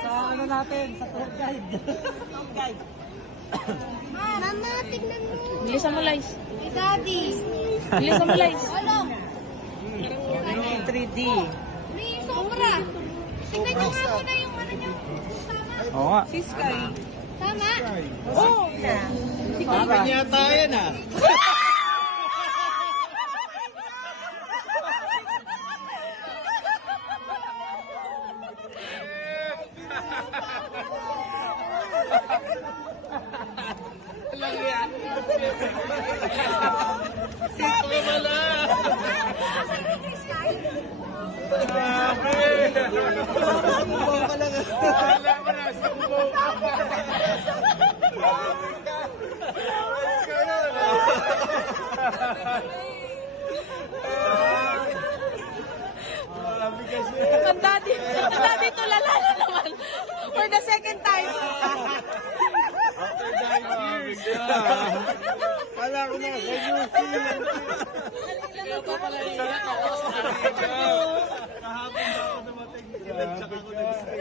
Sa ano natin, sa tour guide. Mama, tignan mo. Bilisan mo, Lice. Hey, Daddy. Bilisan mo, Lice. Ano? 3D. May sobra. Tignan niyo nga muna yung ano niyo. Tama? Oo nga. Si Sky. Tama? Oh! Parang yata yan ah. Ang daddy tulala na naman. For the second time. After 9 years. Kala ko na, kay New Zealand. Kahapon na ako dumating. Nagtsaka ko nag-stay.